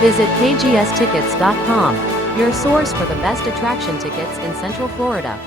Visit KGSTickets.com, your source for the best attraction tickets in Central Florida.